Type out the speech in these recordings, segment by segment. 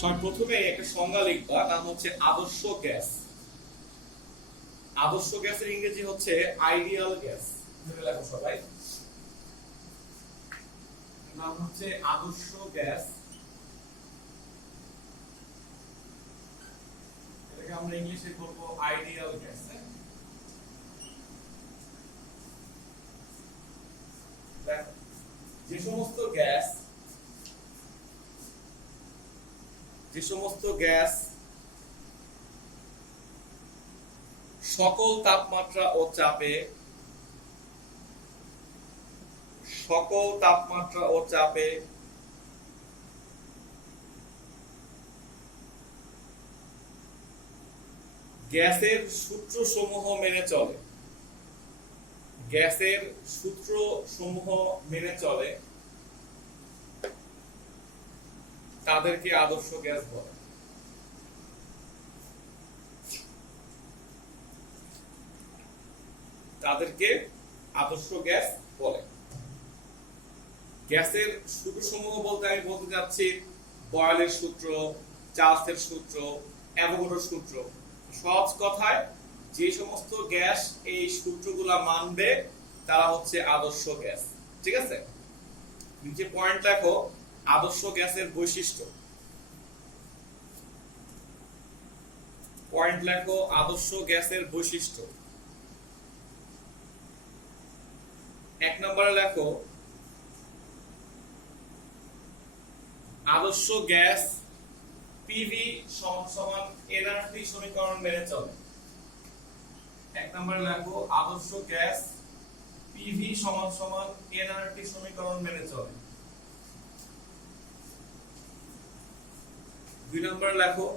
প্রথমে একটা সংজ্ঞা লিখবা, নাম হচ্ছে আদর্শ গ্যাস। আদর্শ গ্যাসের ইংরেজি হচ্ছে আইডিয়াল গ্যাস। মনে রাখো সবাই, নাম হচ্ছে আদর্শ গ্যাস। এটাকে আমরা ইংলিশে বলবো আইডিয়াল গ্যাস। যে সমস্ত গ্যাস সকল তাপমাত্রা ও চাপে গ্যাসের সূত্রসমূহ মেনে চলে তাদেরকে আদর্শ গ্যাস বলে। গ্যাসের সূত্রসমূহ বলতে আমি বলতে যাচ্ছি বয়েলের সূত্র, চার্লসের সূত্র, অ্যাভোগাড্রোর সূত্র। সহজ কথায় যে সমস্ত গ্যাস এই সূত্রগুলা মানবে তারা হচ্ছে আদর্শ গ্যাস। ঠিক আছে, নিচে পয়েন্ট লেখো আদর্শ গ্যাসের বৈশিষ্ট্য। আদর্শ গ্যাসের বৈশিষ্ট্য। 1 নম্বরে লেখো আদর্শ গ্যাস পিভি সমান এনআরটি সমীকরণ মেনে চলে। 1 নম্বরে লেখো আদর্শ গ্যাস পিভি সমান এনআরটি সমীকরণ মেনে চলে। 2 নম্বরে লেখো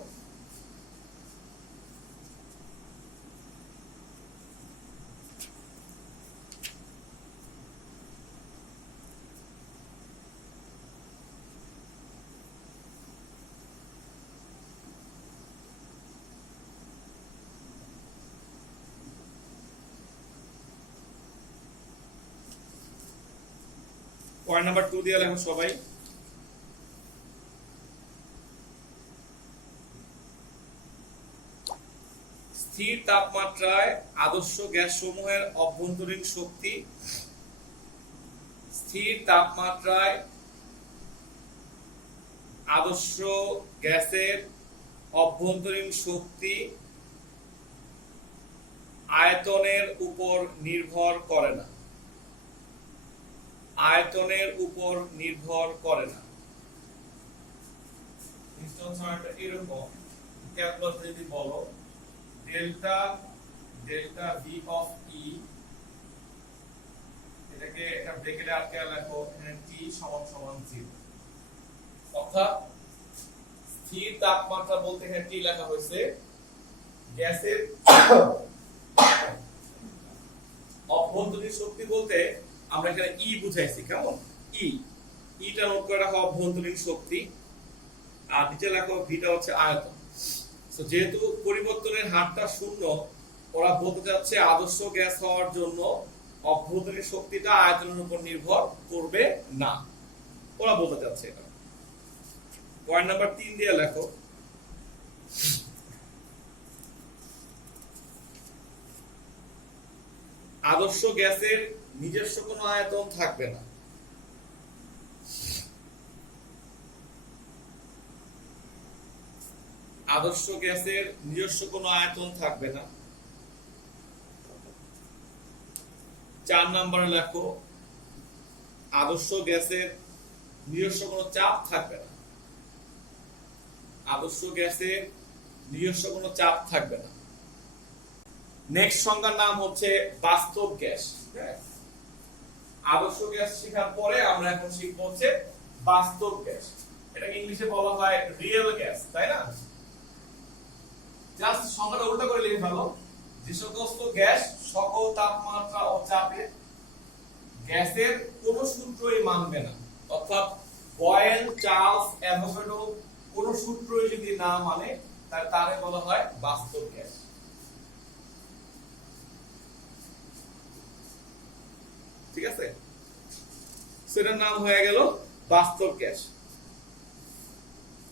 পয়েন্ট নাম্বার 2 দিয়ে লেখো সবাই স্থির তাপমাত্রায় আদর্শ গ্যাস সমূহের অভ্যন্তরীণ শক্তি আদর্শ গ্যাসের অভ্যন্তরীণ শক্তি আয়তনের উপর নির্ভর করে না। এরকম ক্যালকুলাস যদি বলো ডেল্টা ভি অফ ই, এটাকে একটা ব্র্যাকেটে আটকে লেখো, এখানে টি সমান 0। অর্থাৎ স্থির তাপমাত্রা বলতে এখানে টি লেখা হয়েছে। গ্যাসের অভ্যন্তরীণ শক্তি বলতে আমরা এখানে ই বুঝাইছি। কেমন? ইটা নোট করে রাখো, অভ্যন্তরীণ শক্তি। আর নিচে লেখো ভিটা হচ্ছে আয়তন। যেহেতু পরিবর্তনের হারটা 0, ওরা বলতে যাচ্ছে আদর্শ গ্যাস হওয়ার জন্য অভ্যন্তরীণ শক্তিটা আয়তনের উপর নির্ভর করবে না, ওরা বলতে যাচ্ছে এটা। পয়েন্ট নাম্বার 3 দিয়ে লেখো আদর্শ গ্যাসের নিজস্ব কোনো আয়তন থাকবে না। আদর্শ গ্যাসের নিজস্ব কোনো আয়তন থাকবে না। 4 নম্বরে লেখো আদর্শ গ্যাসের নিজস্ব কোনো চাপ থাকবে না। নেক্সট সংজ্ঞার নাম হচ্ছে বাস্তব গ্যাস। আদর্শ গ্যাস শেখার পরে আমরা এখন শিখব হচ্ছে বাস্তব গ্যাস। এটাকে ইংলিশে বলা হয় রিয়েল গ্যাস, তাই না? জাস্ট সংজ্ঞাটা উল্টা করে লিখে ফেলো। যে সমস্ত গ্যাস সকল তাপমাত্রা ও চাপে গ্যাসের কোন সূত্রই মানবে না, অর্থাৎ বয়েল, চার্লস, অ্যাভোগাড্রো কোন সূত্রই যদি না মানে তারে বলা হয় বাস্তব গ্যাস। ঠিক আছে, সেটার নাম হয়ে গেল বাস্তব গ্যাস।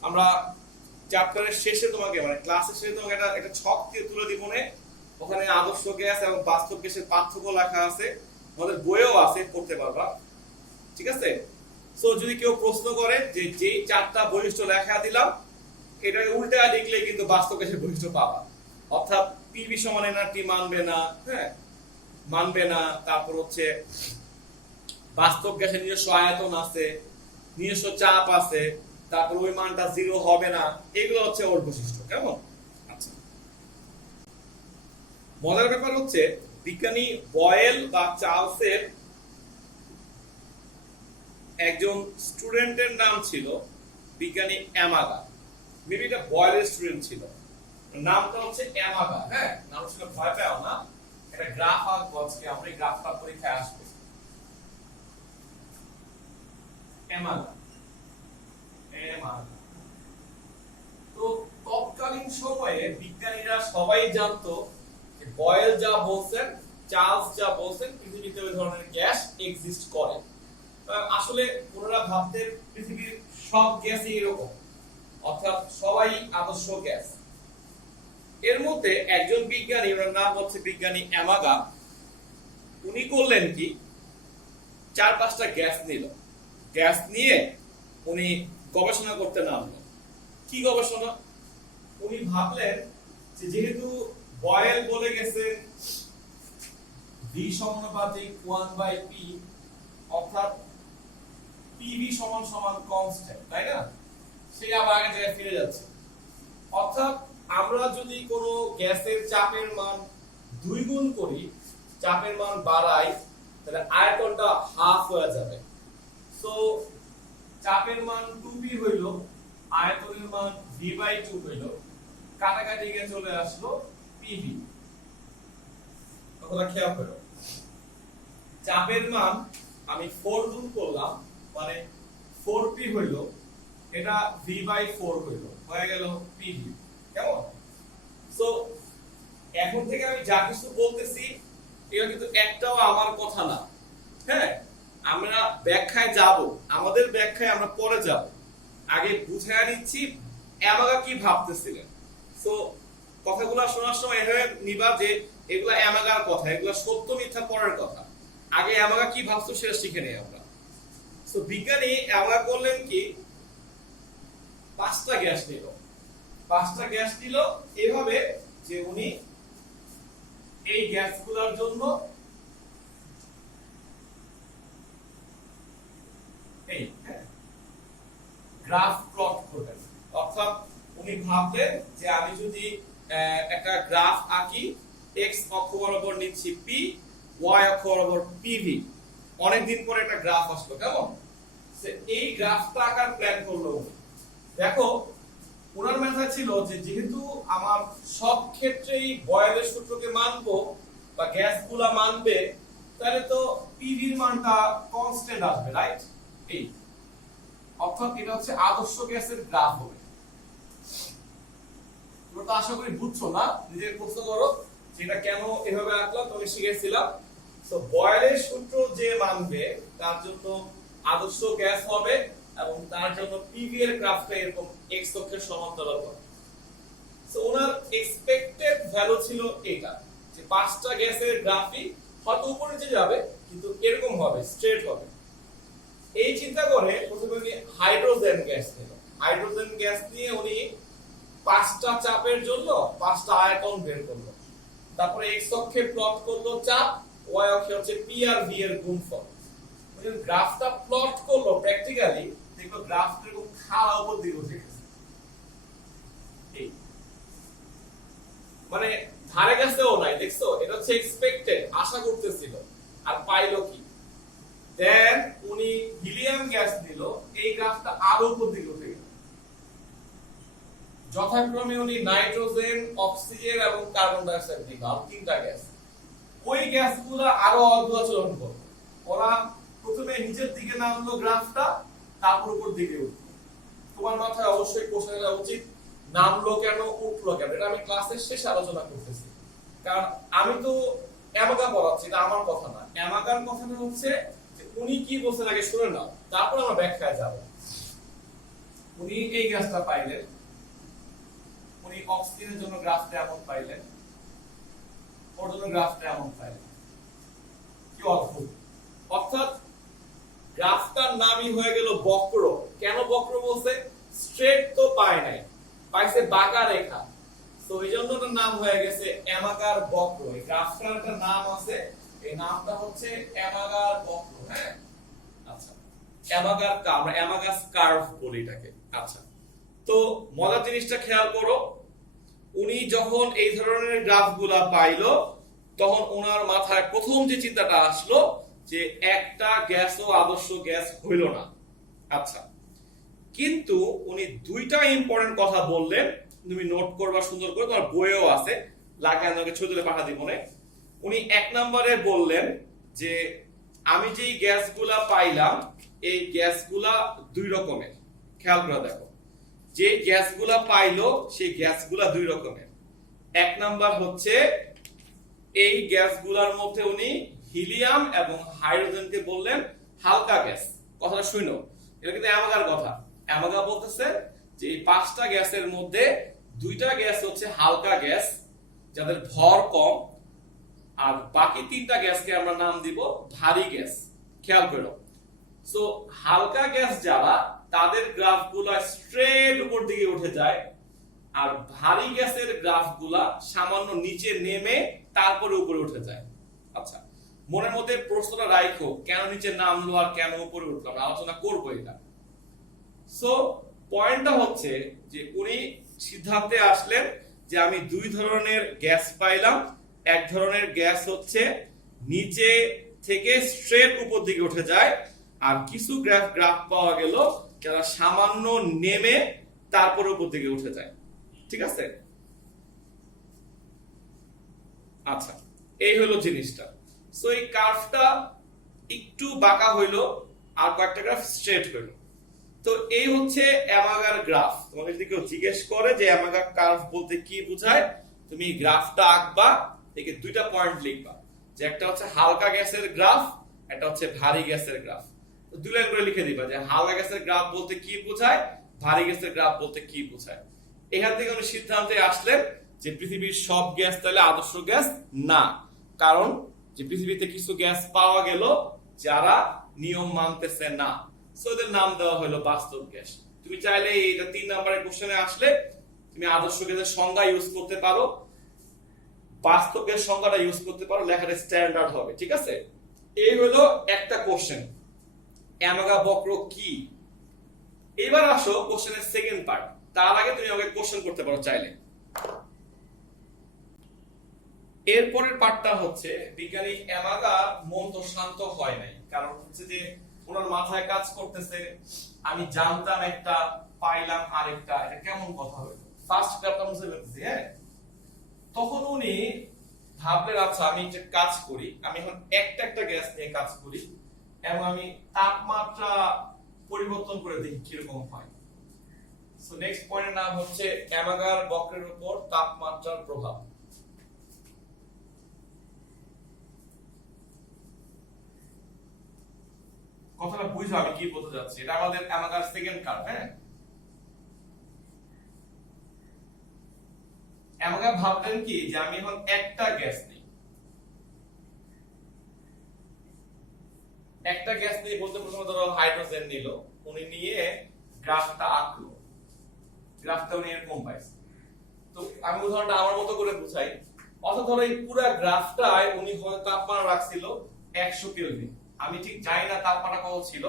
আমরা চ্যাপ্টারের শেষে তোমাকে মানে ক্লাসের শেষে তোমাকে একটা ছক দিয়ে তুলে দিব নে, ওখানে আদর্শ গ্যাস এবং বাস্তব গ্যাসের পার্থক্য লেখা আছে, আমাদের বইয়েও আছে, পড়তে পারবা। ঠিক আছে? সো যদি কেউ প্রশ্ন করে যে যেই চারটা বৈশিষ্ট্য লেখা দিলাম এটাকে উল্টা লিখলে কিন্তু বাস্তব গ্যাসের বৈশিষ্ট্য পাবা, অর্থাৎ পিভি সমান এনআরটি মানবে না, হ্যাঁ মানবে না, তারপর হচ্ছে বাস্তব গ্যাসের নিজস্ব আয়তন আছে, নিজস্ব চাপ আছে, তারপর ওই মানটা জিরো হবে না, এগুলো হচ্ছে ওর বৈশিষ্ট্য। কেমন? আচ্ছা, মজার ব্যাপার হচ্ছে বিজ্ঞানী বয়েল বা চার্লসের একজন স্টুডেন্টের নাম ছিল বিজ্ঞানী অ্যামাগা, মেবি এটা বয়েলের স্টুডেন্ট ছিল, নামটা হচ্ছে অ্যামাগা। হ্যাঁ, নাম ছিল, ভয় পাও না, একটা গ্রাফ আঁকবো আজকে আমরা, এই গ্রাফটা পরীক্ষায় আসবে। অ্যামাগা, তো তৎকালীন সময়ে বিজ্ঞানীরা সবাই জানতো যে বয়েল যা বলছেন, চার্লস যা বলছেন, পৃথিবীতে ওই ধরনের গ্যাস এক্সিস্ট করে। আসলে ওনারা ভাবতেন পৃথিবীর সব গ্যাসই এরকম, অর্থাৎ সবাই আদর্শ গ্যাস। এর মধ্যে একজন বিজ্ঞানী, ওনার নাম হচ্ছে বিজ্ঞানী অ্যামাগা, উনি করলেন কি, 4-5টা গ্যাস নিল, গ্যাস নিয়ে উনি গবেষণা করতে নামলো। কি গবেষণা? উনি ভাবলেন যে যেহেতু বয়েল বলে গেছেন V সমানুপাতিক 1/p, অর্থাৎ PV সমান সমান কনস্ট্যান্ট, তাই না? সে আবার আগের জায়গায় ফিরে যাচ্ছে, অর্থাৎ আমরা যদি কোনো গ্যাসের চাপের মান 2 গুণ করি, চাপের মান বাড়াই, তাহলে আয়তনটা হাফ হয়ে যাবে। সো চাপের মান 2p হইল, আয়তনের মান v/2 হইল, কাটাকাটি গিয়ে চলে আসলো pv। তোমরা খেয়াল করো, চাপের মান আমি 4 গুণ করলাম, মানে 4p হইল, এটা v/4 হইল, হয়ে গেল pv। কেমন? সো এখন থেকে আমি যা কিছু বলতেছি এটা কিন্তু একটাও আমার কথা না, হ্যাঁ, আমরা ব্যাখ্যায় যাব, আমাদের ব্যাখ্যায় আমরা পরে যাব, আগে বুঝায় নিচ্ছি অ্যামাগা কি ভাবতেছিলেন। সো কথাগুলো শোনার সময় এভাবে নিবা যে এগুলা অ্যামাগার কথা, এগুলা সত্য মিথ্যা পরের কথা, আগে অ্যামাগা কি ভাবতো সেটা শিখে নেই আমরা। সো বিজ্ঞানী অ্যামাগা করলেন কি, 5টা গ্যাস নিল, 5টা গ্যাস নিল এভাবে যে উনি এই গ্যাসগুলোর জন্য এই গ্রাফ প্লট করবেন। অর্থাৎ উনি ভাবলেন যে আমি যদি একটা গ্রাফ আঁকি, x অক্ষ বরাবর নিচ্ছি p, y অক্ষ বরাবর pv, অনেকদিন পরে একটা গ্রাফ আসলো। কেমন? এই গ্রাফটা আঁকার প্ল্যান করলো উনি। দেখো ওনার মাথায় ছিল যে যেহেতু আমার সব ক্ষেত্রেই বয়েলের সূত্রকে মানবো বা গ্যাসগুলা মানবে, তাহলে তো pv এর মানটা কনস্ট্যান্ট আসবে, রাইট? এই অর্থাৎ এটা হচ্ছে আদর্শ গ্যাসের গ্রাফ হবে। তোমরা তো আশা করি বুঝছো না, নিজের প্রশ্ন করো যেটা কেন এভাবে আঁকলাম, তুমি শিখেছিলাম। তো বয়েলের সূত্র যে মানবে তার জন্য আদর্শ গ্যাস হবে এবং তার জন্য pv এর গ্রাফটা এরকম x অক্ষের সমান্তরাল হবে। সো ওনার এক্সপেক্টেড ভ্যালু ছিল এটা, যে 5টা গ্যাসের গ্রাফই হয়তো উপরে নিচে যাবে কিন্তু এরকম হবে, স্ট্রেট হবে। এই চিন্তা করে প্রথমে উনি হাইড্রোজেন গ্যাস নিল, হাইড্রোজেন গ্যাস নিয়ে উনি 5টা চাপের জন্য 5টা আয়তন বের করলো, তারপরে x অক্ষে প্লট করলো চাপ, y অক্ষে হচ্ছে p আর v এর গুণফল। উনি গ্রাফটা প্লট করলো প্র্যাকটিক্যালি, দেখো গ্রাফটা এরকম খাড়া উপর দিকে উঠে গেছে, মানে ধারে কাছেও নাই, দেখছো? এটা হচ্ছে এক্সপেক্টেড, আশা করতেছিল, আর পাইলো কি? দেন উনি হিলিয়াম গ্যাস দিল, এই গ্রাফটা আরো উপর দিকে উঠে গেল। যথাক্রমে উনি নাইট্রোজেন, অক্সিজেন এবং কার্বন ডাই অক্সাইড দিল, 3টা গ্যাস। ওই গ্যাসগুলো আরো অদ্ভুত আচরণ করলো, ওরা প্রথমে নিচের দিকে নামলো গ্রাফটা, তারপর উপর দিকে উঠলো। তোমার মাথায় অবশ্যই প্রশ্ন করা উচিত, নামলো কেন, উঠলো কেন? এটা আমি ক্লাসের শেষে আলোচনা করতেছি, কারণ আমি তো অ্যামাগা পড়াচ্ছি, এটা আমার কথা না। অ্যামাগার কথাটা হচ্ছে যে উনি কি বলছেন আগে শুনে নাও, তারপর আমরা ব্যাখ্যায় যাব। উনি এই গ্যাসটা পাইলেন, উনি অক্সিজেনের জন্য গ্রাফটা এমন পাইলেন, ওর জন্য গ্রাফটা এমন পাইলেন। কি অদ্ভুত! অর্থাৎ গ্রাফটার নামই হয়ে গেল বক্র। কেন বক্র বলছে? স্ট্রেট তো পায় নাই, পাইছে বাঁকা রেখা। তো এই জন্য এটার নাম হয়ে গেছে অ্যামাগার বক্র। এই গ্রাফটার একটা নাম আছে, এই নামটা হচ্ছে অ্যামাগার বক্র। হ্যাঁ, আচ্ছা, অ্যামাগার, আমরা অ্যামাগাস কার্ভ বলি এটাকে। আচ্ছা, তো মজার জিনিসটা খেয়াল করো, উনি যখন এই ধরনের গ্রাফগুলা পাইলো তখন ওনার মাথায় প্রথম যে চিন্তাটা আসলো যে একটা গ্যাসও আদর্শ গ্যাস হইল না। আচ্ছা, কিন্তু উনি দুইটা ইম্পর্টেন্ট কথা বললেন, তুমি নোট করবা সুন্দর করে, তোমার বইয়েও আছে, লাগে আমাকে ছবি তুলে পাঠা দিব মনে। উনি এক নম্বরে বললেন যে আমি যেই গ্যাসগুলা পাইলাম এই গ্যাসগুলা দুই রকমের। খেয়াল করে দেখো, যে গ্যাসগুলা পাইলো সেই গ্যাসগুলা দুই রকমের। এক নাম্বার হচ্ছে এই গ্যাসগুলার মধ্যে উনি হিলিয়াম এবং হাইড্রোজেনকে বললেন হালকা গ্যাস। কথাটা শুনো, এটা কিন্তু অ্যামাগার কথা। অ্যামাগা বলতেছে যে এই পাঁচটা গ্যাসের মধ্যে দুইটা গ্যাস হচ্ছে হালকা গ্যাস যাদের ভর কম, আর বাকি তিনটা গ্যাসকে আমরা নাম দিব ভারী গ্যাস। খেয়াল করো, সো হালকা গ্যাস যারা তাদের গ্রাফগুলা স্ট্রেট উপর দিকে উঠে যায়, আর ভারী গ্যাসের গ্রাফগুলা সামান্য নিচে নেমে তারপরে উপরে উঠে যায়। আচ্ছা, মনের মধ্যে প্রশ্নটা রাখো, কেন নিচে নামলো আর কেন উপরে উঠলো, আমরা আলোচনা করবো এটা। সো পয়েন্টটা হচ্ছে যে উনি সিদ্ধান্তে আসলেন যে আমি দুই ধরনের গ্যাস পাইলাম। এক ধরনের গ্যাস হচ্ছে নিচে থেকে স্ট্রেট উপর দিকে উঠে যায়, আর কিছু গ্রাফ পাওয়া গেল যারা সামান্য নেমে তারপর উপর দিকে উঠে যায়। ঠিক আছে? আচ্ছা, এই হলো জিনিসটা। সো এই কার্ভটা একটু বাঁকা হইলো আর কয়েকটা গ্রাফ স্ট্রেট হইলো। তো এই হচ্ছে অ্যামাগার গ্রাফ। তোমাকে যদি কেউ জিজ্ঞেস করে যে অ্যামাগার কার্ভ বলতে কি বোঝায়, তুমি গ্রাফটা আঁকবা, থেকে দুইটা পয়েন্ট লিখবা, যে একটা হচ্ছে হালকা গ্যাসের গ্রাফ, একটা হচ্ছে ভারী গ্যাসের গ্রাফ। তো দুই লাইন করে লিখে দিবা যে হালকা গ্যাসের গ্রাফ বলতে কি বোঝায়, ভারী গ্যাসের গ্রাফ বলতে কি বোঝায়। এখান থেকে উনি সিদ্ধান্তে আসলেন যে পৃথিবীর সব গ্যাস তাহলে আদর্শ গ্যাস না, কারণ যে পৃথিবীতে কিছু গ্যাস পাওয়া গেল যারা নিয়ম মানতেছে না, সো এদের নাম দেওয়া হলো বাস্তব গ্যাস। তুমি চাইলে এইটা 3 নম্বরের কোশ্চেনে আসলে তুমি আদর্শ গ্যাসের সংজ্ঞা ইউজ করতে পারো, বাস্তব গ্যাস সংজ্ঞাটা ইউজ করতে পারো, লেখাটা স্ট্যান্ডার্ড হবে। ঠিক আছে? এই হলো একটা কোশ্চেন, অ্যামাগা বক্র কি। এবার আসো কোশ্চেনের সেকেন্ড পার্ট। তার আগে তুমি আমাকে কোশ্চেন করতে পারো চাইলে। এরপরের পার্টটা হচ্ছে বিজ্ঞানী অ্যামাগা মন তো শান্ত হয় নাই, কারণ হচ্ছে যে ওনার মাথায় কাজ করতেছে আমি জানতাম একটা পাইলাম আরেকটা, এটা কেমন কথা হলো। ফার্স্ট গ্রাফটা মুছে ফেলতেছি। হ্যাঁ, তখন উনি ভাবলেন আচ্ছা আমি একটা কাজ করি, আমি এখন একটা একটা গ্যাস নিয়ে কাজ করি এবং আমি তাপমাত্রা পরিবর্তন করে দেখি কিরকম হয়। সো নেক্সট পয়েন্টের নাম হচ্ছে অ্যামাগার বক্রের উপর তাপমাত্রার প্রভাব। কথাটা বুঝো আমি কি বলতে যাচ্ছি। এটা আমাদের অ্যামাগার সেকেন্ড কার্ভ। হ্যাঁ, অ্যামাগা ভাবলেন কি যে আমি এখন একটা গ্যাস নিই, একটা গ্যাস নিয়ে বলতে প্রথমে ধরো হাইড্রোজেন নিল, উনি নিয়ে গ্রাফটা আঁকলো। গ্রাফটা উনি এরকম পাইছে। তো আমি উদাহরণটা আমার মতো করে বুঝাই। অর্থাৎ ধরো এই পুরো গ্রাফটায় উনি হয়তো তাপমাত্রা রাখছিল 100 কেলভিন। আমি ঠিক জানি না তাপমাত্রা কত ছিল,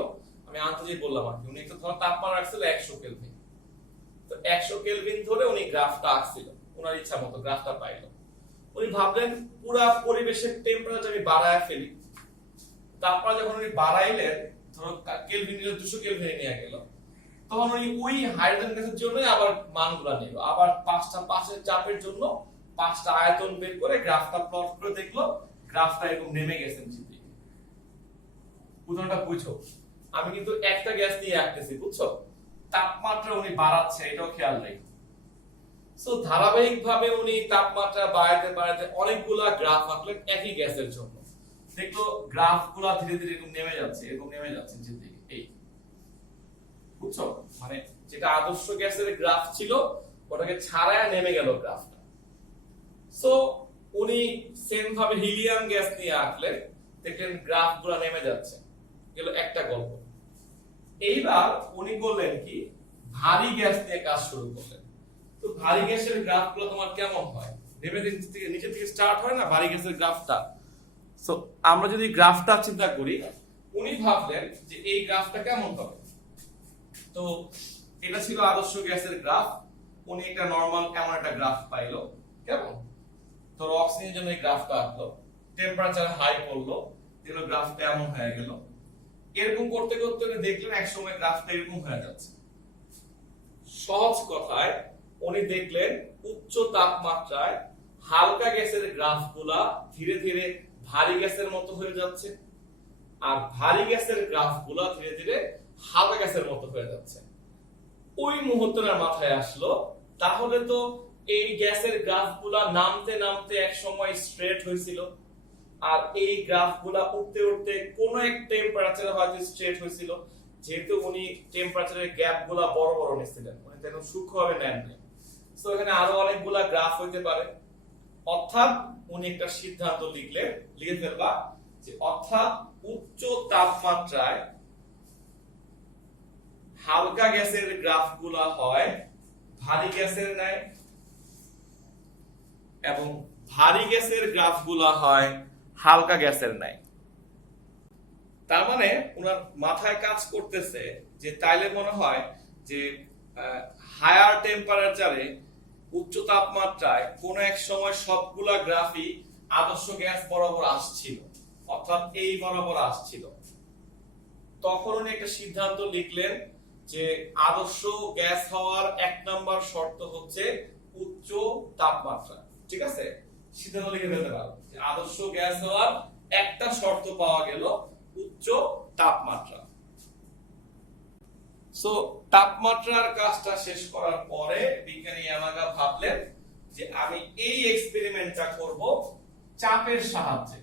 আমি আন্দাজে বললাম আর কি। উনি তো ধরো তাপমাত্রা রাখছিল 100 কেলভিন। তো 100 কেলভিন ধরে উনি গ্রাফটা আঁকছিল, ওনার ইচ্ছা মতো গ্রাফটা পাইলো। উনি ভাবলেন পুরো পরিবেশের টেম্পারেচার আমি বাড়ায় ফেলি। তাপমাত্রা যখন উনি বাড়াইলেন, ধরো কেলভিন 200 কেলভিনে নিয়ে গেল, তখন উনি ওই হাইড্রোজেন গ্যাসের জন্য আবার মানগুলা নিল, আবার পাঁচটা পাশের চাপের জন্য পাঁচটা আয়তন বের করে গ্রাফটা প্লট করে দেখলো, গ্রাফটা এরকম নেমে গেছে নিচের দিকে। উদাহরণটা বুঝো, আমি কিন্তু একটা গ্যাস দিয়ে আঁকতেছি, বুঝছো? তাপমাত্রা উনি বাড়াচ্ছে, এটাও খেয়াল রাখো। সো ধারাবাহিক ভাবে উনি তাপমাত্রা বাড়াতে বাড়াতে অনেকগুলা গ্রাফ আঁকলেন একই গ্যাসের জন্য। দেখলো গ্রাফগুলা ধীরে ধীরে এরকম নেমে যাচ্ছে, এরকম নেমে যাচ্ছে নিচের দিকে। এই বুঝছো, মানে যেটা আদর্শ গ্যাসের গ্রাফ ছিল ওটাকে ছাড়ায় নেমে গেল গ্রাফটা। সো উনি সেম ভাবে হিলিয়াম গ্যাস নিয়ে আঁকলেন, দেখলেন গ্রাফগুলো নেমে যাচ্ছে, গেল একটা গল্প। এইবার উনি বললেন কি, ভারী গ্যাস নিয়ে কাজ শুরু করলেন। তো ভারী গ্যাসের গ্রাফগুলো তোমার কেমন হয়? নিচে থেকে স্টার্ট হয় না ভারী গ্যাসের গ্রাফটা। সো আমরা যদি গ্রাফটা চিন্তা করি, উনি ভাবলেন যে এই গ্রাফটা কেমন হবে। তো এটা ছিল আদর্শ গ্যাসের গ্রাফ। উনি একটা নরমাল এমন একটা গ্রাফ পাইলো, কেমন? তো অক্সিজেনের জন্য এই গ্রাফটা আঁকলো, টেম্পারেচার হাই করলো, দেখলো গ্রাফটা এমন হয়ে গেল। এরকম করতে করতে উনি দেখলেন এক সময় গ্রাফটা এরকম হয়ে যাচ্ছে। সহজ কথায় উনি দেখলেন উচ্চ তাপমাত্রায় হালকা গ্যাসের গ্রাফগুলা ধীরে ধীরে ভারী গ্যাসের মতো হয়ে যাচ্ছে, আর ভারী গ্যাসের গ্রাফগুলা ধীরে ধীরে হালকা গ্যাসের মতো হয়ে যাচ্ছে। ওই মুহূর্তে মাথায় আসলো, তাহলে তো এই গ্যাসের গ্রাফগুলা নামতে নামতে এক সময় স্ট্রেট হয়েছিল, আর এই গ্রাফগুলা উঠতে উঠতে কোন এক টেম্পারেচারে হয়তো স্ট্রেট হয়েছিল। যেহেতু উনি টেম্পারেচারের গ্যাপগুলা বড় বড় নিছিলেন, উনি তেমন সূক্ষ্মভাবে নেন নাই। সো এখানে আরো অনেকগুলা গ্রাফ হইতে পারে। অর্থাৎ উনি একটা সিদ্ধান্ত লিখে ফেলবা যে অর্থাৎ উচ্চ তাপমাত্রায় হালকা গ্যাসের গ্রাফগুলা হয় ভারী গ্যাসের ন্যায়, এবং ভারী গ্যাসের গ্রাফগুলা হয় হালকা গ্যাসের ন্যায়। তার মানে ওনার মাথায় কাজ করতেছে যে তাইলে মনে হয় যে হায়ার টেম্পারেচারে উচ্চ তাপমাত্রায় কোন এক সময় সবগুলা গ্রাফই আদর্শ গ্যাস বরাবর আসছিল, অর্থাৎ এই বরাবর আসছিল। তখন উনি একটা সিদ্ধান্ত লিখলেন যে আদর্শ গ্যাস হওয়ার এক নাম্বার শর্ত হচ্ছে উচ্চ তাপমাত্রা। ঠিক আছে, সিদ্ধান্ত লিখে ফেলতে পারো যে আদর্শ গ্যাস হওয়ার একটা শর্ত পাওয়া গেল, উচ্চ তাপমাত্রা। সো তাপমাত্রার কাজটা শেষ করার পরে বিজ্ঞানী ইয়ামাগা ভাবলেন যে আমি এই এক্সপেরিমেন্টটা করব চাপের সাহায্যে।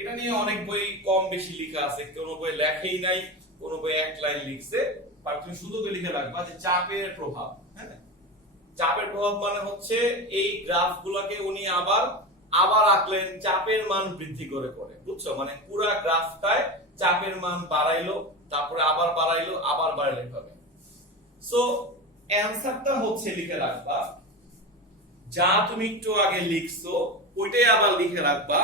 এটা নিয়ে অনেক বই কম বেশি লেখা আছে, কোন বই লেখেই নাই, কোন বই এক লাইন লিখছে। আর তুমি শুধু লিখে রাখবা যে চাপের প্রভাব। হ্যাঁ, চাপের প্রভাব মানে হচ্ছে এই গ্রাফগুলোকে উনি আবার আঁকলেন চাপের মান বৃদ্ধি করে করে, বুঝছো? মানে পুরো গ্রাফটায় চাপের মান বাড়াইলো, তারপরে আবার বাড়াইলো, আবার বাড়াইলো এভাবে। সো অ্যানসারটা হচ্ছে লিখে রাখবা, যা তুমি একটু আগে লিখছো ওইটাই আবার লিখে রাখবা,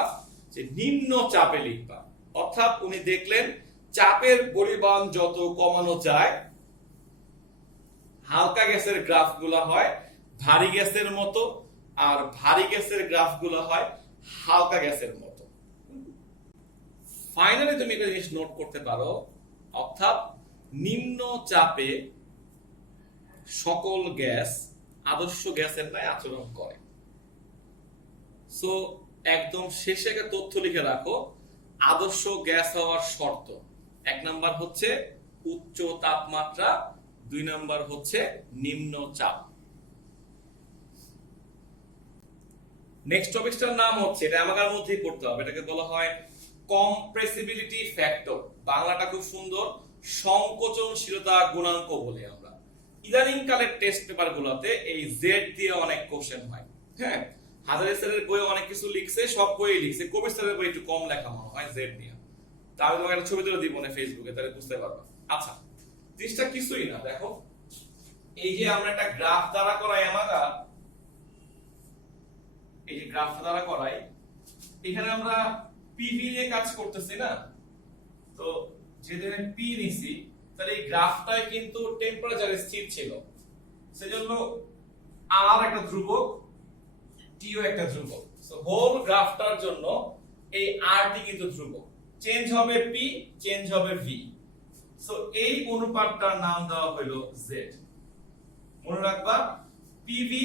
যে নিম্ন চাপে লিখবা। অর্থাৎ উনি দেখলেন চাপের পরিমাণ যত কমানো যায় হালকা গ্যাসের গ্রাফগুলো হয় ভারী গ্যাসের মতো, আর ভারী গ্যাসের গ্রাফগুলো হয় হালকা গ্যাসের মতো। ফাইনালি তুমি একটা জিনিস নোট করতে পারো, অর্থাৎ নিম্ন চাপে সকল গ্যাস আদর্শ গ্যাসের ন্যায় আচরণ করে। সো একদম শেষে একটা তথ্য লিখে রাখো, আদর্শ গ্যাস হওয়ার শর্ত এক নাম্বার হচ্ছে উচ্চ তাপমাত্রা, দুই নাম্বার হচ্ছে নিম্ন চাপ। নেক্সট টপিকটার নাম হচ্ছে, এটা আমাদের মধ্যেই পড়তে হবে, এটাকে বলা হয় কম্প্রেসিবিলিটি ফ্যাক্টর। বাংলাটা খুব সুন্দর, সংকোচনশীলতা গুণাঙ্ক বলি আমরা। ইদানিং কালের টেস্ট পেপার গুলোতে এই জেড দিয়ে অনেক কোশ্চেন হয়। হ্যাঁ, হাজারি স্যারের বইয়ে অনেক কিছু লিখছে, সব বইয়ে লিখছে, কবির স্যারের বই একটু কম লেখা মনে হয় জেড দিয়ে। তা আমি তোমাকে একটা ছবি তুলে দিব না ফেসবুকে, তাহলে বুঝতে পারবা। আচ্ছা, জিনিসটা কিছুই না, দেখো এই যে আমরা একটা গ্রাফ দ্বারা করাই, আমাদের এই যে গ্রাফ দ্বারা করাই, এখানে আমরা পিভি নিয়ে কাজ করতেছি না। তো যেখানে পি নিছি, তাহলে এই গ্রাফটায় কিন্তু টেম্পারেচার স্থির ছিল, সেজন্য আর একটা ধ্রুবক, টিও একটা ধ্রুবক। সো হোল গ্রাফটার জন্য এই আর টি কিন্তু ধ্রুবক, চেঞ্জ হবে পি, চেঞ্জ হবে ভি। সো এই অনুপাতটার নাম দেওয়া হলো জেড। মনে রাখবা, পিভি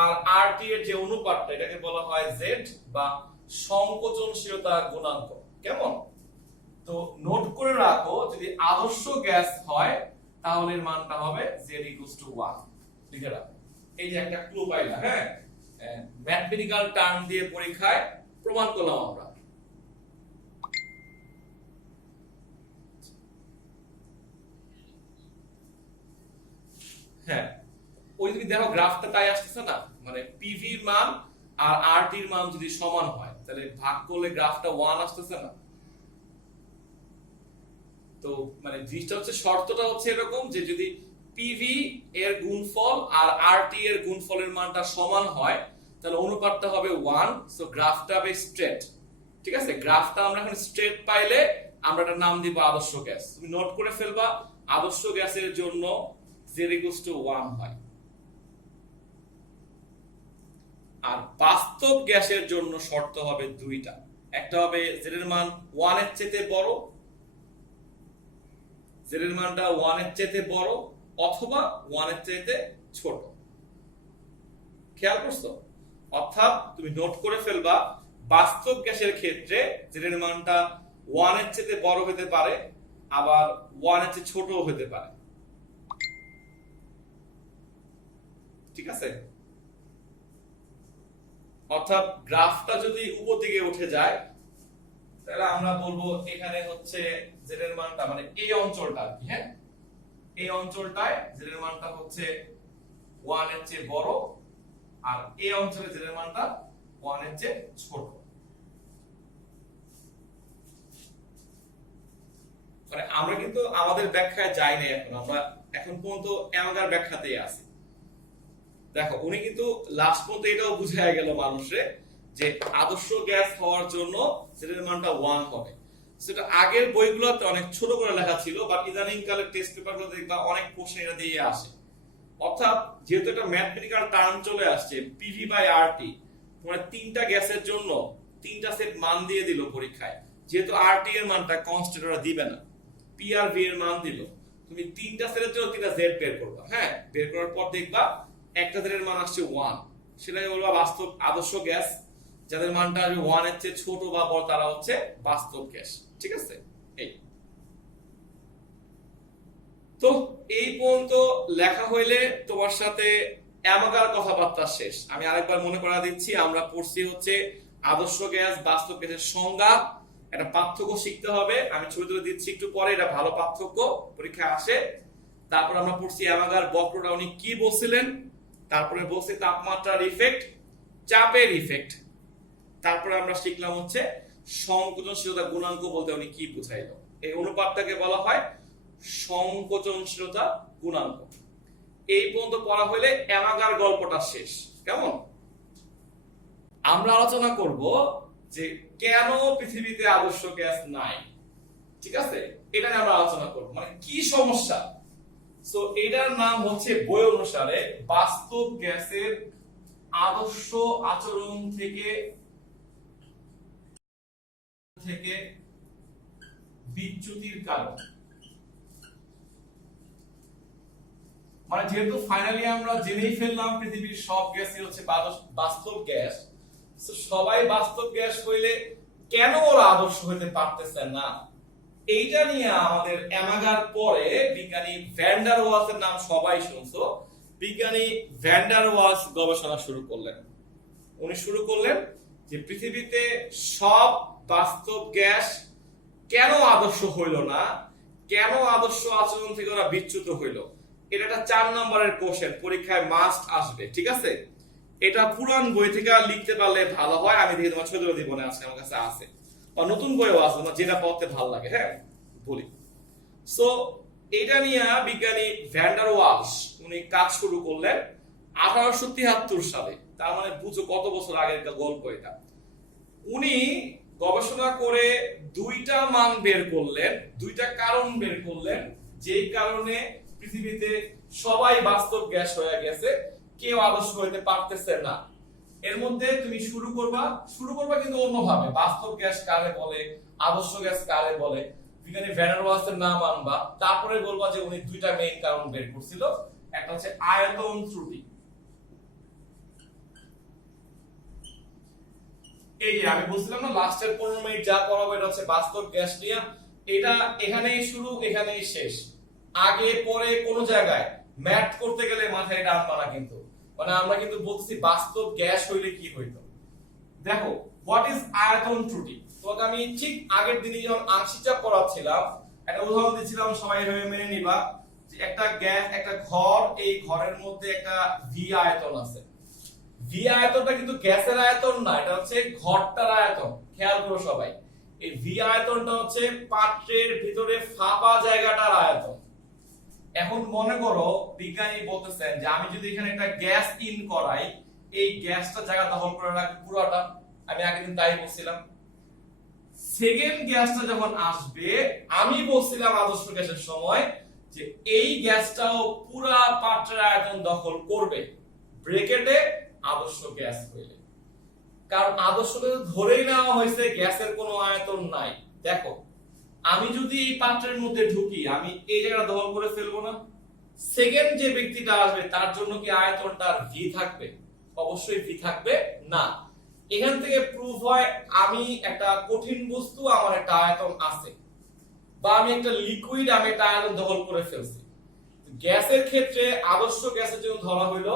আর আরটি এর যে অনুপাতটা, এটাকে বলা হয় জেড বা সংকোচনশীলতা গুণাঙ্ক। কেমন? তো নোট করে রাখো, যদি আদর্শ গ্যাস হয় তাহলে এর মানটা হবে z=1। লিখে রাখো, এই যে একটা ক্লু পাইলা। হ্যাঁ, ম্যাথমেটিক্যাল টার্ম দিয়ে পরীক্ষায় প্রমাণ করলাম আমরা। হ্যাঁ, ওই তুমি দেখো গ্রাফটা তাই আসতেছে না, মানে পিভি এর মান আর আরটি এর মান যদি সমান হয় তাহলে ভাগ করলে গ্রাফটা 1 আসতেছে না। তো মানে জিনিসটা হচ্ছে, শর্তটা হচ্ছে এরকম যে যদি পিভি এর গুণফল আর আরটি এর গুণফলের মানটা সমান হয় তাহলে অনুপাতটা হবে 1, সো গ্রাফটা হবে স্ট্রেট। ঠিক আছে, গ্রাফটা আমরা এখন স্ট্রেট পাইলে আমরা এটার নাম দিব আদর্শ গ্যাস। তুমি নোট করে ফেলবা, আদর্শ গ্যাসের জন্য z = 1 হয়, আর বাস্তব গ্যাসের জন্য শর্ত হবে দুইটা। একটা হবে z এর মান 1 এর চেয়ে বড়, z এর মানটা 1 এর চেয়ে বড় অথবা 1 এর চেয়ে ছোট। খেয়াল করছো? অর্থাৎ তুমি নোট করে ফেলবা, বাস্তব গ্যাসের ক্ষেত্রে z এর মানটা 1 এর চেয়ে বড় হতে পারে, আবার 1 এর চেয়ে ছোটও হতে পারে। ঠিক আছে, অর্থাৎ গ্রাফটা যদি উপর দিকে উঠে যায় তাহলে আমরা বলবো এখানে হচ্ছে z এর মানটা, মানে এই অঞ্চলটা কি, হ্যাঁ এই অঞ্চলটায় z এর মানটা হচ্ছে 1 এর চেয়ে বড়, আর এই অঞ্চলে z এর মানটা 1 এর চেয়ে ছোট। মানে আমরা কিন্তু আমাদের ব্যাখ্যায় যাই না, এখন আমরা এখন পর্যন্ত অ্যামাগার ব্যাখ্যাতেই আছি। দেখো উনি কিন্তু লাস্ট পর্যন্ত এটাও বুঝায় গেল মানুষে যে আদর্শ গ্যাস হওয়ার জন্য z এর মানটা 1 হবে। সেটা আগের বইগুলোতে অনেক ছোট করে লেখা ছিল, বাট ইদানিং কালের টেস্ট পেপারগুলো দেখবা অনেক প্রশ্ন এটা দিয়ে আসে। অর্থাৎ যেহেতু এটা ম্যাথমেটিক্যাল টার্ম চলে আসছে পিভি বাই আরটি, মানে তিনটা গ্যাসের জন্য তিনটা সেট মান দিয়ে দিল পরীক্ষায়, যেহেতু আরটি এর মানটা কনস্ট্যান্ট ওরা দিবে না, পি আর ভি এর মান দিল, তুমি তিনটা সেটের জন্য তিনটা জেড বের করবা। হ্যাঁ, বের করার পর দেখবা একটা জেডের মান আসছে 1, সেটাকে বলবা বাস্তব আদর্শ গ্যাস। যাদের মানটা আসবে 1 এর চেয়ে ছোট বা বড় তারা হচ্ছে বাস্তব গ্যাস। ঠিক আছে, এই তো এই পর্যন্ত লেখা হইলে তোমার সাথে অ্যামাগার কথাবার্তা শেষ। আমি আরেকবার মনে করা দিচ্ছি, আমরা পড়ছি হচ্ছে আদর্শ গ্যাস বাস্তব গ্যাসের সংজ্ঞা, একটা পার্থক্য শিখতে হবে। আমি ছবি তুলে দিচ্ছি একটু পরে, এটা ভালো পার্থক্য পরীক্ষায় আসে। তারপর আমরা পড়ছি অ্যামাগার বক্রটা উনি কি বলছিলেন, তারপরে বলছি তাপমাত্রার ইফেক্ট, চাপের ইফেক্ট, তারপরে আমরা শিখলাম হচ্ছে সংকোচনশীলতা গুণাঙ্ক বলতে উনি কি বুঝাইলো। এই অনুপাতটাকে বলা হয় সংকোচনশীলতা গুণাঙ্ক। এই পর্যন্ত পড়া হইলে অ্যামাগার গল্পটা শেষ। কেমন? আমরা আলোচনা করব যে কেন পৃথিবীতে আদর্শ গ্যাস নাই। ঠিক আছে, এটা নিয়ে আমরা আলোচনা করব, মানে কি সমস্যা। সো এটার নাম হচ্ছে বই অনুসারে বাস্তব গ্যাসের আদর্শ আচরণ থেকে বিচ্যুতির কারণ। মানে যেহেতু ফাইনালি আমরা জেনেই ফেললাম পৃথিবীর সব গ্যাসই হচ্ছে বাস্তব গ্যাস, তো সবাই বাস্তব গ্যাস হইলে কেন ওরা আদর্শ হইতে পারতেছে না, এইটা নিয়ে আমাদের অ্যামাগার পরে বিজ্ঞানী ভ্যান ডার ওয়ালসের নাম সবাই শুনছো। বিজ্ঞানী ভ্যান ডার ওয়ালস গবেষণা শুরু করলেন। উনি শুরু করলেন যে পৃথিবীতে সব বাস্তব গ্যাস কেন আদর্শ হইল না, কেন আদর্শ আচরণ থেকে ওরা বিচ্যুত হইল। এটা একটা 4 নম্বরের কোশ্চেন, পরীক্ষায় মাস্ট আসবে। ঠিক আছে, এটা পুরান বই থেকে লিখতে পারলে ভালো হয়। আমি দেখি তোমার ছোট জীবনে আছে, আমার কাছে আছে, বা নতুন বইও আছে, তোমার যেটা পড়তে ভালো লাগে। হ্যাঁ বলি, সো এটা নিয়ে বিজ্ঞানী ভ্যান ডার ওয়ালস উনি কাজ শুরু করলেন 1873 সালে। তার মানে বুঝো কত বছর আগের একটা গল্প এটা। উনি গবেষণা করে দুইটা মান বের করলেন, দুইটা কারণ বের করলেন যেই কারণে পৃথিবীতে সবাই বাস্তব গ্যাস হয়ে গেছে, কেউ আদর্শ হইতে পারতেছে না। এর মধ্যে তুমি শুরু করবা কিন্তু অন্যভাবে, বাস্তব গ্যাস কারে বলে, আদর্শ গ্যাস কারে বলে, বিজ্ঞানী ভ্যান ডার ওয়ালসের নাম আনবা, তারপরে বলবা যে উনি দুইটা মেইন কারণ বের করছিল। একটা হচ্ছে আয়তন ত্রুটি। এই যে আমি বলছিলাম না লাস্টের 15 মিনিট যা পড়াবো এটা হচ্ছে বাস্তব গ্যাস নিয়ে। এটা এখানেই শুরু এখানেই শেষ, আগে পরে কোন জায়গায় ম্যাথ করতে গেলে মাথায় টানবা না কিন্তু। মানে আমরা কিন্তু বলছি বাস্তব গ্যাস হইলে কি হইতো। দেখো হোয়াট ইজ আয়তন ত্রুটি। তোমাকে আমি ঠিক আগের দিনই যখন আংশিক চাপ পড়াচ্ছিলাম একটা উদাহরণ দিচ্ছিলাম, সবাই এভাবে মেনে নিবা যে একটা গ্যাস, একটা ঘর, এই ঘরের মধ্যে একটা ভি আয়তন আছে। ভি আয়তনটা কিন্তু গ্যাসের আয়তন না, এটা হচ্ছে ঘরটার আয়তন। খেয়াল করো সবাই, এই ভি আয়তনটা হচ্ছে পাত্রের ভিতরে ফাঁপা জায়গাটার আয়তন। এখন মনে করো বিজ্ঞানী বলতেছেন যে আমি যদি এখানে একটা গ্যাস ইন করাই, এই গ্যাসটা জায়গা দখল করে রাখবে পুরোটা। আমি আগের দিন তাই বলছিলাম। সেকেন্ড গ্যাসটা যখন আসবে, আমি বলছিলাম আদর্শ গ্যাসের সময় যে এই গ্যাসটাও পুরা পাত্রের আয়তন দখল করবে, ব্রেকেটে আদর্শ গ্যাস হইলে। কারণ আদর্শ গ্যাস ধরেই নেওয়া হয়েছে গ্যাসের কোনো আয়তন নাই। দেখো, আমি যদি এই পাত্রের মধ্যে ঢুকি, আমি এই জায়গাটা দখল করে ফেলবো না? সেকেন্ড যে ব্যক্তিটা আসবে তার জন্য কি আয়তনটা ভি থাকবে? অবশ্যই ভি থাকবে না। এখান থেকে প্রুফ হয় আমি একটা কঠিন বস্তু, আমার একটা আয়তন আছে, বা আমি একটা লিকুইড, আমি একটা আয়তন দখল করে ফেলছি। গ্যাসের ক্ষেত্রে আদর্শ গ্যাসের জন্য ধরা হইলো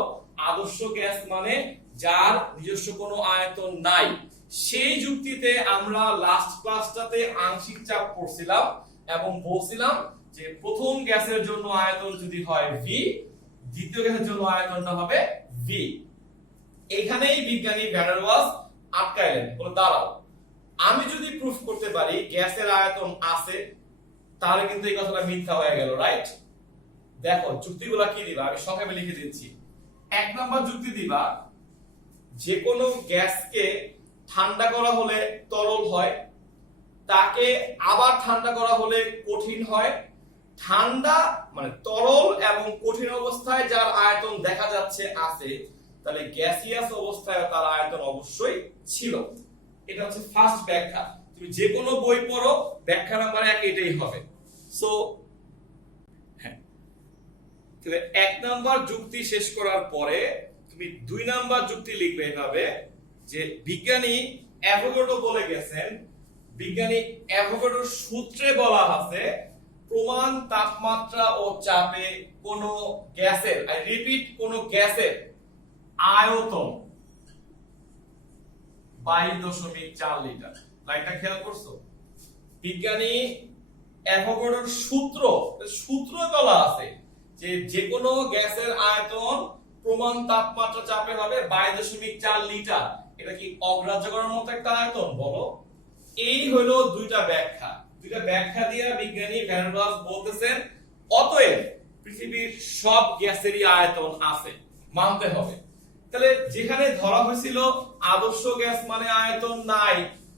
আদর্শ গ্যাস মানে যার নিজস্ব কোনো আয়তন নাই। সেই যুক্তিতে আমরা লাস্ট ক্লাসটাতে আংশিক চাপ পড়ছিলাম এবং বলছিলাম যে প্রথম গ্যাসের জন্য আয়তন যদি হয় ভি, দ্বিতীয় গ্যাসের জন্য আয়তনটা হবে ভি। এখানেই বিজ্ঞানী ভ্যান ডার ওয়ালস আটকাইলেন, বলে দাঁড়াও, আমি যদি প্রুফ করতে পারি গ্যাসের আয়তন আছে, তাহলে কিন্তু এই কথাটা মিথ্যা হয়ে গেল, রাইট? দেখো যুক্তিগুলো কি দিবা, আমি সংক্ষেপে লিখে দিচ্ছি। এক নাম্বার যুক্তি দিবা, যে কোনো গ্যাসকে ঠান্ডা করা হলে তরল হয়, তাকে আবার ঠান্ডা করা হলে কঠিন হয়। ঠান্ডা মানে তরল এবং কঠিন অবস্থায় যার আয়তন দেখা যাচ্ছে আছে, তাহলে গ্যাসিয়াস অবস্থায় তার আয়তন অবশ্যই ছিল। এটা হচ্ছে ফার্স্ট ব্যাখ্যা। তুমি যে কোনো বই পড়ো, ব্যাখ্যা নাম্বার 1 এটাই হবে। সো হ্যাঁ, তাহলে 1 নাম্বার যুক্তি শেষ করার পরে তুমি 2 নাম্বার যুক্তি লিখবে এভাবে যে বিজ্ঞানী অ্যাভোগাড্রো বলে গেছেন, বিজ্ঞানী অ্যাভোগাড্রোর সূত্রে বলা আছে প্রমাণ তাপমাত্রা ও চাপে কোন গ্যাসের, আই রিপিট, কোন গ্যাসের আয়তন 22.4 লিটার। লাইনটা খেয়াল করছো? বিজ্ঞানী অ্যাভোগাড্রোর সূত্র বলা আছে যে যে কোনো গ্যাসের আয়তন প্রমাণ তাপমাত্রা চাপে হবে 22.4 লিটার। এটা কি অগ্রাহ্য করার মতো একটা আয়তন? বলো। এই হলো দুইটা ব্যাখ্যা দিয়ে বিজ্ঞানী ভ্যান ডার ওয়ালস বলতেছেন অতএব পৃথিবীর সব গ্যাসেরই আয়তন আছে, মানতে হবে। তাহলে যেখানে ধরা হয়েছিল আদর্শ গ্যাস মানে আয়তন নাই,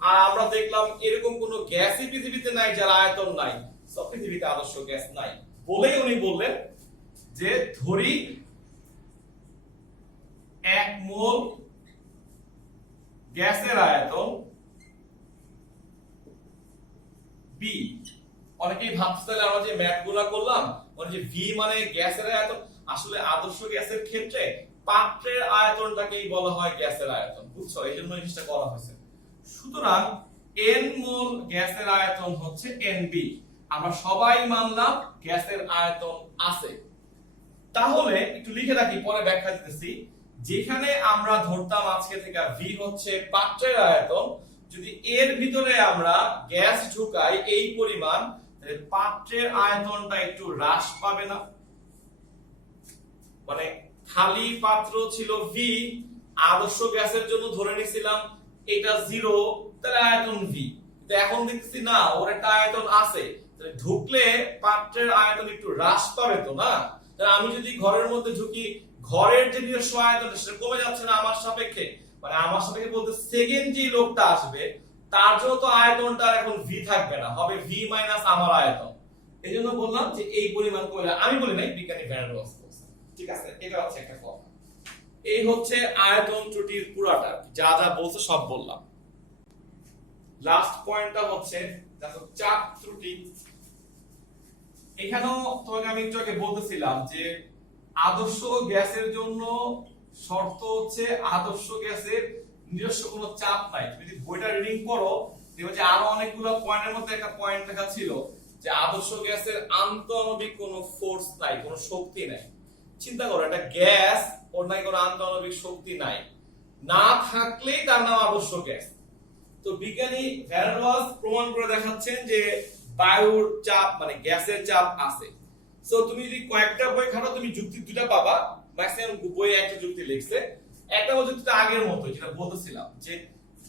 আর আমরা দেখলাম এরকম কোন গ্যাসই পৃথিবীতে নাই যার আয়তন নাই, সব পৃথিবীতে আদর্শ গ্যাস নাই, বলেই উনি বললেন যে ধরি 1 মোল গ্যাসের আয়তন বি। অনেকেই ভাবছে তাহলে আমরা যে ম্যাথগুলো করলাম, মানে যে ভি মানে গ্যাসের আয়তন, আসলে আদর্শ গ্যাসের ক্ষেত্রে পাত্রের আয়তনটাকেই বলা হয় গ্যাসের আয়তন, বুঝছো? এই জন্য জিনিসটা করা হয়েছে। সুতরাং n মোল গ্যাসের আয়তন হচ্ছে nb। আমরা সবাই মানলাম গ্যাসের আয়তন আছে। তাহলে একটু লিখে রাখি, পরে ব্যাখ্যা দিতেছি। যেখানে আমরা ধরতাম আজকে থেকে ভি হচ্ছে পাত্রের আয়তন, যদি এর ভিতরে আমরা গ্যাস ঢুকাই এই পরিমাণ, তাহলে পাত্রের আয়তনটা একটু হ্রাস পাবে না? মানে খালি পাত্র ছিল ভি, আদর্শ গ্যাসের জন্য ধরে নিছিলাম এটা 0, তাহলে আয়তন ভি। কিন্তু এখন দেখতেছি না, ওর একটা আয়তন আছে, তাহলে ঢুকলে পাত্রের আয়তন একটু হ্রাস পাবে তো না? তাহলে আমি যদি ঘরের মধ্যে ঢুকি, ঘরের যে নিজস্ব আয়তন সেটা কমে যাচ্ছে না আমার সাপেক্ষে? মানে আমার সাপেক্ষে বলতে সেকেন্ড যে লোকটা আসবে তার জন্য তো আয়তনটা এখন ভি থাকবে না, হবে ভি মাইনাস আমার আয়তন। এইজন্য বললাম যে এই পরিমাণ করে, আমি বলি নাই, বিজ্ঞানী ভ্যান ডার ওয়ালস বলছেন। ঠিক আছে, এটা হচ্ছে একটা কথা। এই হচ্ছে আয়তন ত্রুটির পুরাটা, যা যা বলছে সব বললাম। লাস্ট পয়েন্টটা হচ্ছে দেখো চাপ ত্রুটি। এখানেও তোমাকে আমি একটু আগে বলতেছিলাম যে আদর্শ গ্যাসের জন্য শর্ত হচ্ছে আদর্শ গ্যাসের নিজস্ব কোনো চাপ নাই। তুমি যদি বইটা রিডিং করো দেখবে যে আরো অনেকগুলো পয়েন্টের মধ্যে একটা পয়েন্ট লেখা ছিল যে আদর্শ গ্যাসের আন্তঃআণবিক কোনো ফোর্স নাই, কোনো শক্তি নাই। চিন্তা করো, একটা গ্যাস, ওর নাই কোনো আন্তঃআণবিক শক্তি নাই, না থাকলেই তার নাম আদর্শ গ্যাস। তো বিজ্ঞানী ভ্যান ডার ওয়ালস প্রমাণ করে দেখাচ্ছেন যে বায়ুর চাপ মানে গ্যাসের চাপ আছে। সো তুমি যদি কয়েকটা বই খাটো তুমি যুক্তি দুটো পাবা, ম্যাক্সিমাম বইয়ে একটা যুক্তি লিখছে। একটা যুক্তিটা আগের মতো যেটা বলতেছিলাম যে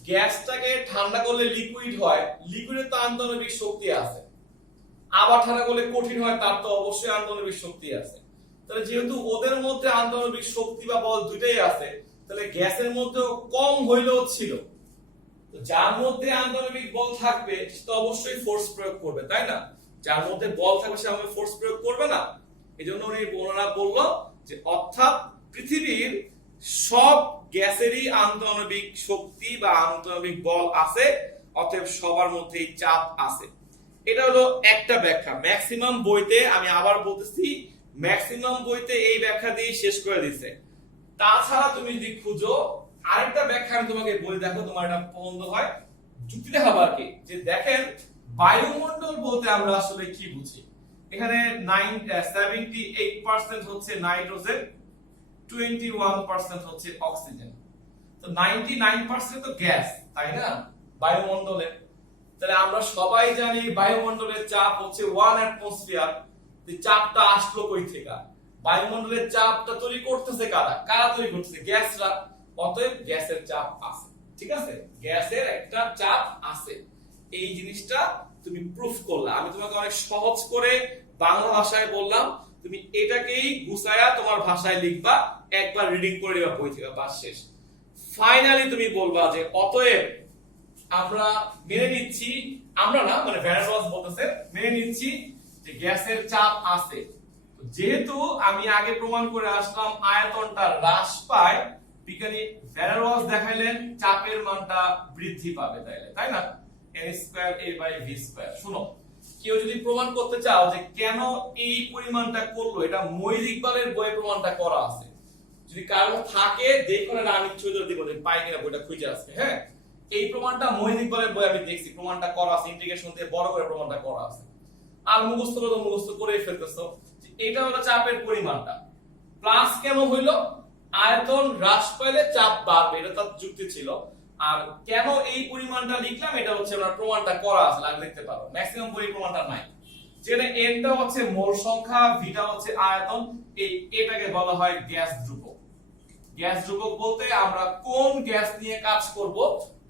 গ্যাসটাকে ঠান্ডা করলে লিকুইড হয়, লিকুইডের তো আন্তঃনৈবিক শক্তি আছে, আবার ঠান্ডা করলে কঠিন হয়, তার তো অবশ্যই আন্তঃনৈবিক শক্তি আছে। তাহলে যেহেতু ওদের মধ্যে আন্তঃনৈবিক শক্তি বা বল দুইটাই আছে, তাহলে গ্যাসের মধ্যেও কম হইলেও ছিল, তো যার মধ্যে আন্তঃনৈবিক বল থাকবে সে তো অবশ্যই ফোর্স প্রয়োগ করবে, তাই না? যার মধ্যে বল থাকবে সে আমাকে ফোর্স প্রয়োগ করবে না। এজন্য উনি বর্ণনা বললো যে অর্থাৎ পৃথিবীর সব গ্যাসেরই আন্তঃনৈবিক শক্তি বা আন্তঃনৈবিক বল আছে, অতএব সবার মধ্যেই চাপ আছে। এটা হলো একটা ব্যাখ্যা। ম্যাক্সিমাম বইতে, আমি আবার বলতেছি, ম্যাক্সিমাম বইতে এই ব্যাখ্যা দিয়ে শেষ করে দিছে। তাছাড়া তুমি যদি খুঁজো আরেকটা ব্যাখ্যা আমি তোমাকে বলি, দেখো তোমার এটা পছন্দ হয়, যুক্তি দেখাবো আর কি। যে দেখেন বায়ুমণ্ডল বলতে আমরা আসলে কি বুঝি। এখানে 78% হচ্ছে নাইট্রোজেন, 21% হচ্ছে অক্সিজেন, তো 99% তো গ্যাস, তাই না বায়ুমণ্ডলে? তাহলে আমরা সবাই জানি বায়ুমণ্ডলের চাপ হচ্ছে 1 অ্যাটমসফিয়ার। চাপটা আসলো কই থেকে? বায়ুমণ্ডলের চাপটা তৈরি করতেছে কারা? কারা তৈরি করতেছে? গ্যাসরা। অতএব গ্যাসের চাপ আছে, ঠিক আছে? গ্যাসের একটা চাপ আছে, এই জিনিসটা তুমি প্রুফ করলা। আমি তোমাকে অনেক সহজ করে বাংলা ভাষায় বললাম, তুমি এটাকেই গুছায়া তোমার ভাষায় লিখবা, একবার রিডিং করে নিবা বই থেকে, বাস শেষ। ফাইনালি তুমি বলবা যে অতএব আমরা মেনে নিচ্ছি, আমরা না মানে ভ্যান ডার ওয়ালস বলতেছে, মেনে নিচ্ছি যে গ্যাসের চাপ আছে। যেহেতু আমি আগে প্রমাণ করে আসলাম আয়তনটা হ্রাস পায়, বিজ্ঞানী ভ্যান ডার ওয়ালস দেখাইলেন চাপের মানটা বৃদ্ধি পাবে, তাই না? n²a/v²। শুনো, কেউ যদি প্রমাণ করতে চাও যে কেন এই পরিমাণটা করলো, এটা মঈন ইকবালের বইয়ে প্রমাণটা করা আছে। যদি কারো থাকে দেখো না, আমি ছবি দিব, পাই কিনা বইটা খুঁজে আসবে। হ্যাঁ, এই প্রমাণটা মঈন ইকবালের বই আমি দেখছি, প্রমাণটা করা আছে, ইন্টিগ্রেশন দিয়ে বড় করে প্রমাণটা করা আছে। আর মুখস্থ করে ফেলতেছো। এটা হলো চাপের পরিমাণটা। প্লাস কেন হইলো? আয়তন হ্রাস পাইলে চাপ বাড়বে, এটা তার যুক্তি ছিল। আর কেন এই পরিমাণটা লিখলাম, এটা হচ্ছে আমরা প্রমাণটা করা আছে, লাগে দেখতে পারো। ম্যাক্সিমাম বই প্রমাণটা নাই। যেটা এনটা হচ্ছে মোল সংখ্যা, ভিটা হচ্ছে আয়তন, এটাকে বলা হয় গ্যাস ধ্রুবক। গ্যাস ধ্রুবক বলতে আমরা কোন গ্যাস নিয়ে কাজ করব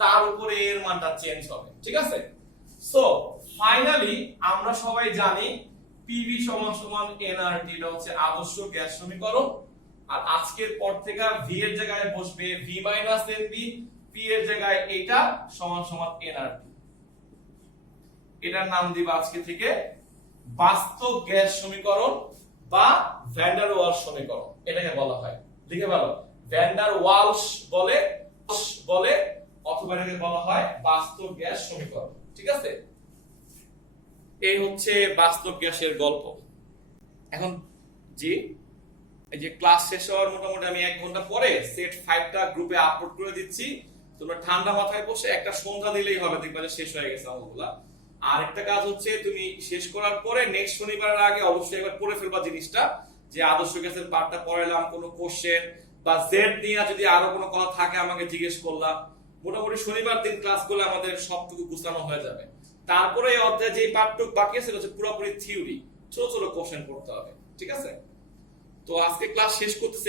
তার উপরে এর মানটা চেঞ্জ হবে, ঠিক আছে? সো ফাইনালি আমরা সবাই জানি পিভি সমান এনআরটি, এটা হচ্ছে আদর্শ গ্যাস সমীকরণ। আর আজকের পর থেকে ভি এর জায়গায় বসবে ভি মাইনাস এনবি, পি এর জায়গায় এটা সমান এনআরটি। এটার নাম দিব আজকে থেকে বাস্তব গ্যাস সমীকরণ বা ভ্যান ডার ওয়ালস সমীকরণ, এটাকে বলা হয়। লিখে ভালো, ভ্যান ডার ওয়ালস বলে অথবা এটাকে বলা হয় বাস্তব গ্যাস সমীকরণ, ঠিক আছে? এই হচ্ছে বাস্তব গ্যাসের গল্প। এখন জি, এই যে ক্লাস শেষ হওয়ার মোটামুটি আমি 1 ঘন্টা পরে সেট 5টা গ্রুপে আপলোড করে দিচ্ছি। তোমরা ঠান্ডা মাথায় বসে একটা সন্ধ্যা দিলেই হবে, দেখবা যে শেষ হয়ে গেছে আমলগুলা। আর একটা কাজ হচ্ছে তুমি শেষ করার পরে নেক্সট শনিবারের আগে অবশ্যই একবার পড়ে ফেলবা জিনিসটা, যে আদর্শ গ্যাসের পার্টটা পড়াইলাম, কোনো কোশ্চেন বা জেড নিয়ে যদি আরো কোনো কথা থাকে আমাকে জিজ্ঞেস করলাম। মোটামুটি শনিবার দিন ক্লাস করলে আমাদের সবটুকু গুছানো হয়ে যাবে। তারপরে এই অধ্যায়ে যে পার্টটুকু বাকি আছে সেটা হচ্ছে পুরোপুরি থিওরি, ছোট ছোট কোশ্চেন করতে হবে, ঠিক আছে? তো আজকে ক্লাস শেষ করতেছি।